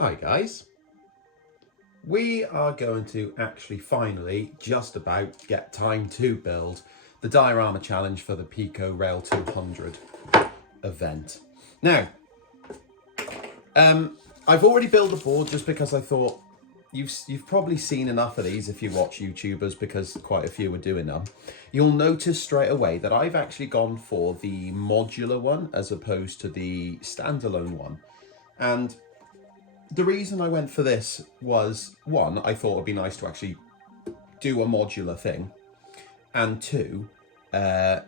Hi guys, we are going to actually finally just about get time to build the Diorama challenge for the Pico Rail200 event. Now, I've already built a board just because I thought you've probably seen enough of these if you watch YouTubers, because quite a few are doing them. You'll notice straight away that I've actually gone for the modular one as opposed to the standalone one. And the reason I went for this was, one, I thought it'd be nice to actually do a modular thing, and two, I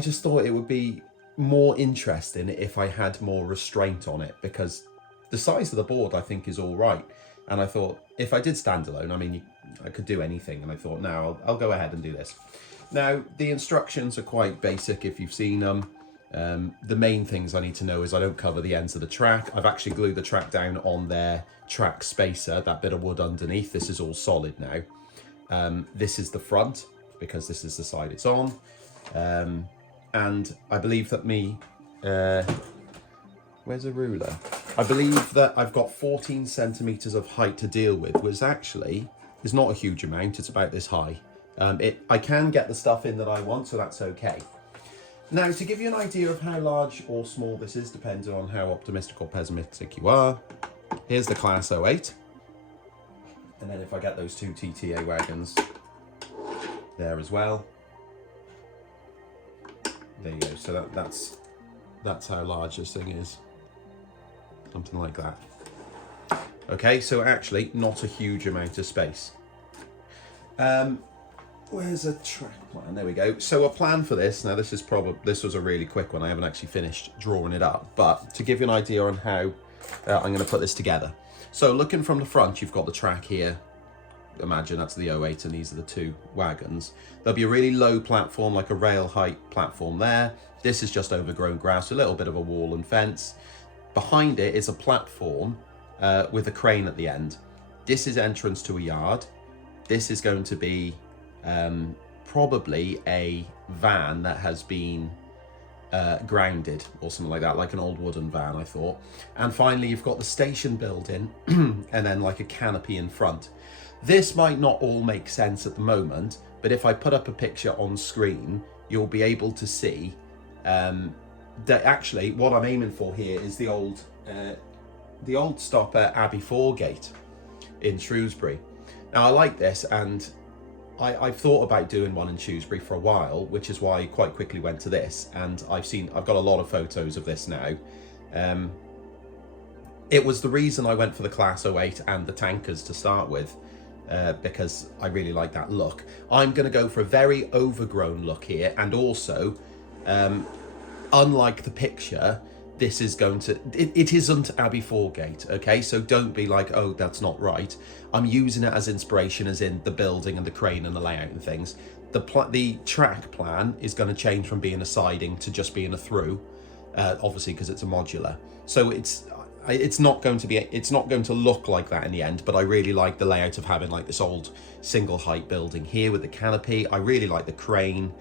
just thought it would be more interesting if I had more restraint on it, because the size of the board I think is all right. And I thought if I did standalone, I mean, I could do anything, and I thought, no, I'll go ahead and do this. Now, the instructions are quite basic if you've seen them. The main things I need to know is I don't cover the ends of the track. I've actually glued the track down on their track spacer, that bit of wood underneath. This is all solid now. This is the front, because this is the side it's on. And I believe that where's a ruler? I believe that I've got 14 centimeters of height to deal with, which actually is not a huge amount. It's about this high. I can get the stuff in that I want, so that's okay. Now, to give you an idea of how large or small this is, depending on how optimistic or pessimistic you are, here's the Class 08. And then if I get those two TTA wagons there as well. There you go. So that's how large this thing is. Something like that. Okay, so actually not a huge amount of space. Where's a track plan? There we go. So a plan for this, now this was a really quick one. I haven't actually finished drawing it up, but to give you an idea on how I'm going to put this together. So looking from the front, you've got the track here. Imagine that's the 08 and these are the two wagons. There'll be a really low platform, like a rail height platform there. This is just overgrown grass, a little bit of a wall and fence. Behind it is a platform with a crane at the end. This is entrance to a yard. This is going to be probably a van that has been grounded or something like that, like an old wooden van, I thought. And finally, you've got the station building and then like a canopy in front. This might not all make sense at the moment, but if I put up a picture on screen, you'll be able to see that actually what I'm aiming for here is the old stop at Abbey Foregate in Shrewsbury. Now I like this, and I've thought about doing one in Shrewsbury for a while, which is why I quite quickly went to this, and I've got a lot of photos of this now. It was the reason I went for the Class 08 and the tankers to start with, because I really like that look. I'm going to go for a very overgrown look here, and also unlike the picture, this is going to, it isn't Abbey Foregate, okay? So don't be like, oh, that's not right. I'm using it as inspiration, as in the building and the crane and the layout and things. The track plan is going to change from being a siding to just being a through, obviously because it's a modular. So it's not going to look like that in the end, but I really like the layout of having like this old single height building here with the canopy. I really like the crane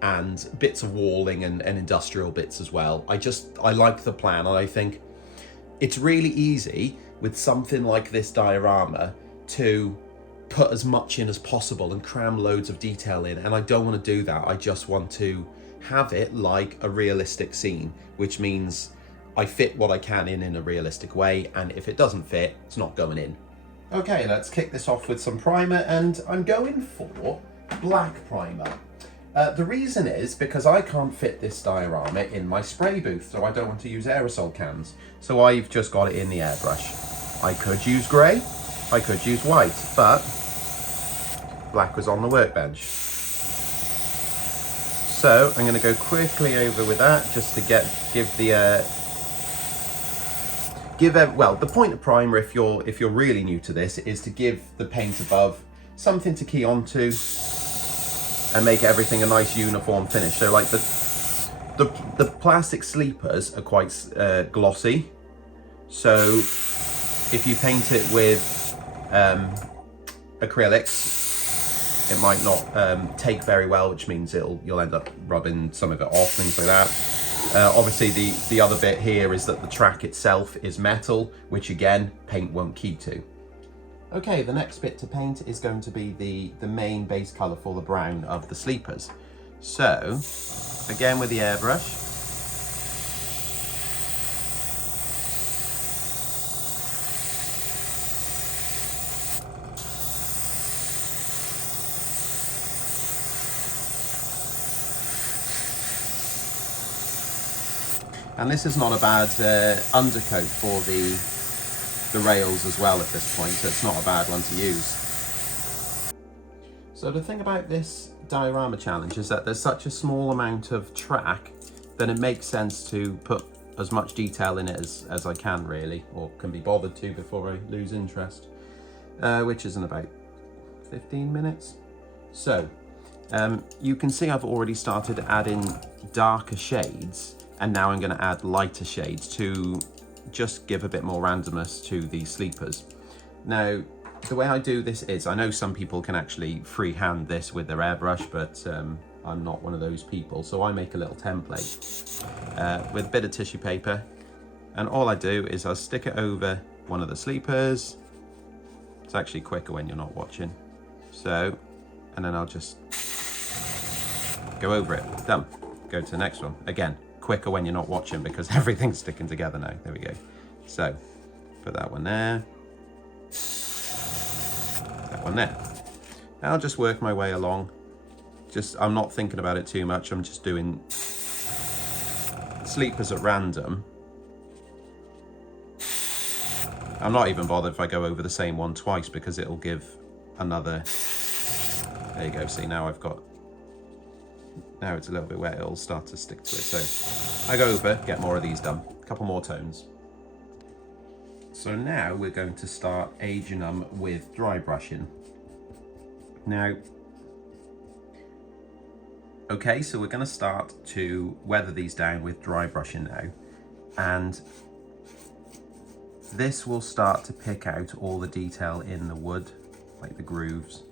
and bits of walling and industrial bits as well. I like the plan, and I think it's really easy with something like this diorama to put as much in as possible and cram loads of detail in, and I don't want to do that. I just want to have it like a realistic scene, which means I fit what I can in a realistic way, and if it doesn't fit, it's not going in. Okay, let's kick this off with some primer, and I'm going for black primer. The reason is because I can't fit this diorama in my spray booth, so I don't want to use aerosol cans. So I've just got it in the airbrush. I could use grey, I could use white, but black was on the workbench. So I'm going to go quickly over with that just to well, the point of primer, if you're really new to this, is to give the paint above something to key onto and make everything a nice uniform finish. So like the plastic sleepers are quite glossy, so if you paint it with acrylics, it might not take very well, which means you'll end up rubbing some of it off, things like that. Obviously the other bit here is that the track itself is metal, which again, paint won't keep to. Okay, the next bit to paint is going to be the main base colour for the brown of the sleepers. So, again with the airbrush, and this is not a bad undercoat for the rails as well at this point, so it's not a bad one to use. So the thing about this diorama challenge is that there's such a small amount of track that it makes sense to put as much detail in it as I can really, or can be bothered to before I lose interest, which is in about 15 minutes. So you can see I've already started adding darker shades, and now I'm going to add lighter shades to just give a bit more randomness to these sleepers. Now, the way I do this is, I know some people can actually freehand this with their airbrush, but I'm not one of those people, so I make a little template with a bit of tissue paper, and all I do is I stick it over one of the sleepers. It's actually quicker when you're not watching. So, and then I'll just go over it. Done. Go to the next one. Again, quicker when you're not watching because everything's sticking together now. There we go. So, put that one there. That one there. I'll just work my way along. I'm not thinking about it too much. I'm just doing sleepers at random. I'm not even bothered if I go over the same one twice because it'll give another. There you go. See, now it's a little bit wet, it'll start to stick to it. So I go over, get more of these done, a couple more tones. So now we're going to start aging them with dry brushing. Now, okay, so we're going to start to weather these down with dry brushing now. And this will start to pick out all the detail in the wood, like the grooves.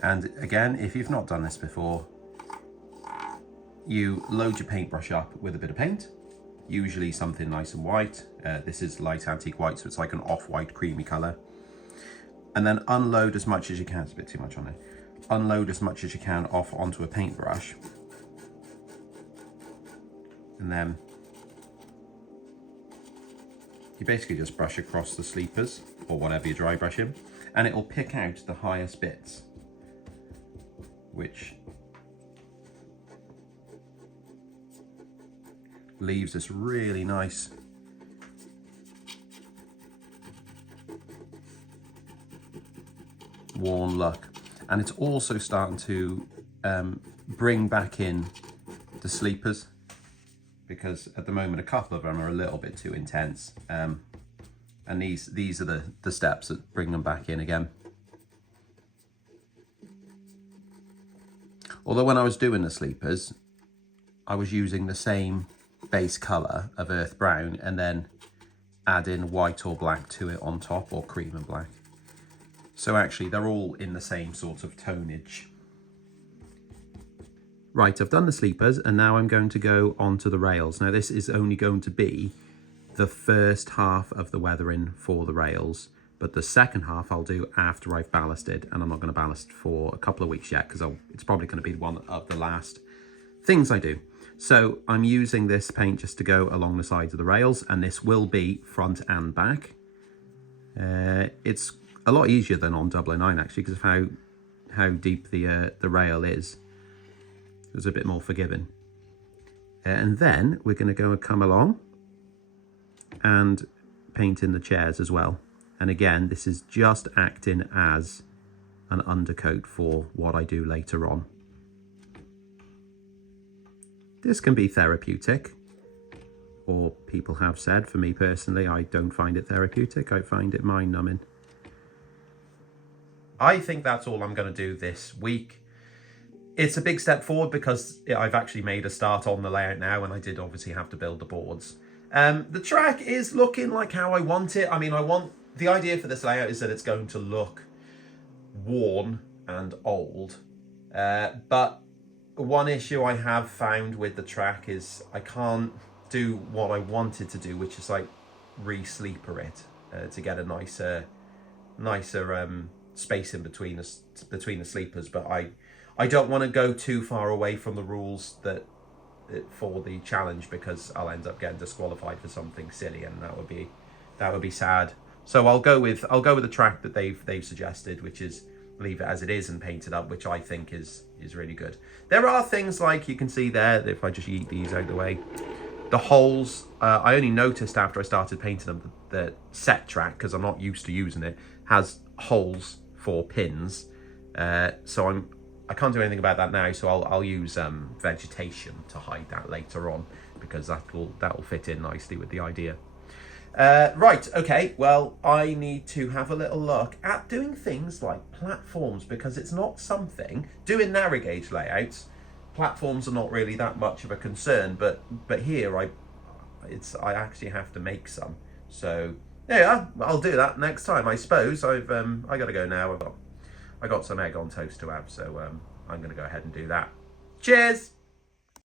And again, if you've not done this before, you load your paintbrush up with a bit of paint, usually something nice and white. This is light antique white, so it's like an off-white creamy colour. And then unload as much as you can. It's a bit too much on there. Unload as much as you can off onto a paintbrush. And then you basically just brush across the sleepers or whatever you're dry brushing, and it will pick out the highest bits, which leaves this really nice worn look. And it's also starting to bring back in the sleepers, because at the moment a couple of them are a little bit too intense, and these are the steps that bring them back in again. Although when I was doing the sleepers, I was using the same base colour of earth brown and then adding white or black to it on top, or cream and black. So actually they're all in the same sort of tonage. Right, I've done the sleepers and now I'm going to go onto the rails. Now this is only going to be the first half of the weathering for the rails, but the second half I'll do after I've ballasted, and I'm not going to ballast for a couple of weeks yet because it's probably going to be one of the last things I do. So I'm using this paint just to go along the sides of the rails, and this will be front and back. It's a lot easier than on 009 actually, because of how deep the rail is. It's a bit more forgiving. And then we're going to go and come along and paint in the chairs as well. And again, this is just acting as an undercoat for what I do later on. This can be therapeutic, or people have said. For me personally, I don't find it therapeutic. I find it mind-numbing. I think that's all I'm going to do this week. It's a big step forward because I've actually made a start on the layout now, and I did obviously have to build the boards. The track is looking like how I want it. I mean, I want the idea for this layout is that it's going to look worn and old, but one issue I have found with the track is I can't do what I wanted to do, which is like re-sleeper it to get a nicer space in between the sleepers. But I don't want to go too far away from the rules that for the challenge, because I'll end up getting disqualified for something silly, and that would be sad. So I'll go with the track that they've suggested, which is leave it as it is and paint it up, which I think is really good. There are things like you can see there, if I just yeet these out of the way, the holes, I only noticed after I started painting them the set track, because I'm not used to using it, has holes for pins. So I can't do anything about that now, so I'll use vegetation to hide that later on, because that will fit in nicely with the idea. Right, okay, well, I need to have a little look at doing things like platforms, because it's not something, doing narrow gauge layouts, platforms are not really that much of a concern, but here I actually have to make some. So yeah, I'll do that next time, I suppose. I gotta go now. I got some egg on toast to have, so I'm gonna go ahead and do that. Cheers!